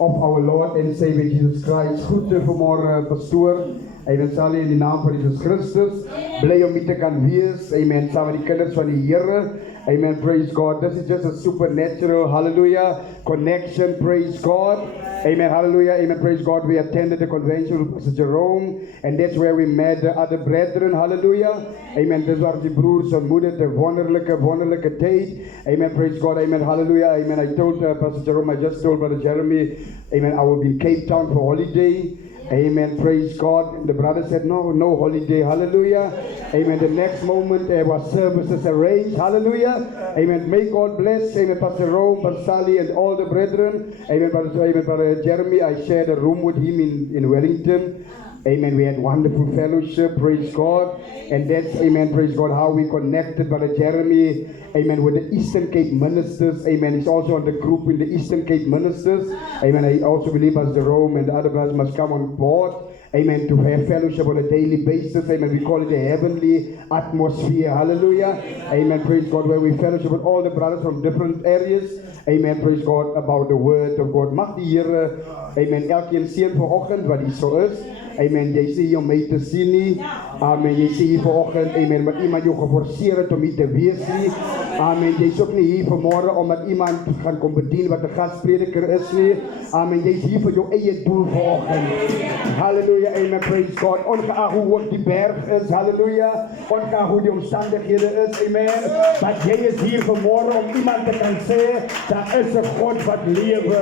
of our Lord and Savior Jesus Christ. Groete vanmorgen, pastoor. Amen. Sal in die naam van Jesus Christus. Bly om hier te kan wees. Amen. Saam met die kinders van die Here. Amen. Praise God. This is just a supernatural, hallelujah, connection. Praise God. Amen. Hallelujah. Amen. Praise God. We attended the convention with Pastor Jerome, and that's where we met the other brethren. Hallelujah. Amen. Dis waar die broers ontmoet het. 'n wonderlike tyd. Amen. Praise God. Amen. Hallelujah. Amen. I told Pastor Jerome, I just told Brother Jeremy, amen, I will be in Cape Town for holiday. Amen. Praise God. And the brother said, no holiday. Hallelujah. Amen. The next moment there was services arranged. Hallelujah. Amen. May God bless. Amen. Pastor Rome, Pastor Sally, and all the brethren. Amen. Brother Jeremy, I shared a room with him in Wellington. Amen. We had wonderful fellowship. Praise God. And that's, amen, praise God, how we connected Brother Jeremy, amen, with the Eastern Cape Ministers. Amen. He's also on the group in the Eastern Cape Ministers. Amen. I also believe as the Rome and the other brothers must come on board. Amen. To have fellowship on a daily basis. Amen. We call it a heavenly atmosphere. Hallelujah. Amen. Praise God. Where we fellowship with all the brothers from different areas. Amen. Praise God about the word of God. Mag die Here, amen, elkeen seën vanoggend wat hier so is. Amen. Jy sê jy om my te sien nie. Amen. Jy sê hier vanoggend, amen, maar iemand jou geforseer het om hier te wees nie. Amen. Jy's ook nie hier vanmôre omdat iemand gaan kom bedien wat 'n gasprediker is nie. Amen. Jy's hier vir jou eie doel vanoggend. Hallelujah. Amen. Praise God. Ongeag hoe hoog die berg is. Hallelujah. Ongeag hoe die omstandighede is. Amen. Maar jy is hier vanmôre om iemand te kan sê, daar is 'n God wat lewe.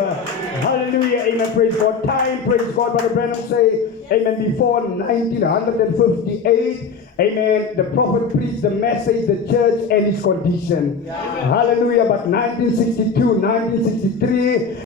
Hallelujah. Amen. Praise God. Time. Praise God. Brother Branham say, amen, before 1958, amen, the prophet preached the message, the church and its condition. Hallelujah. But 1962, 1963,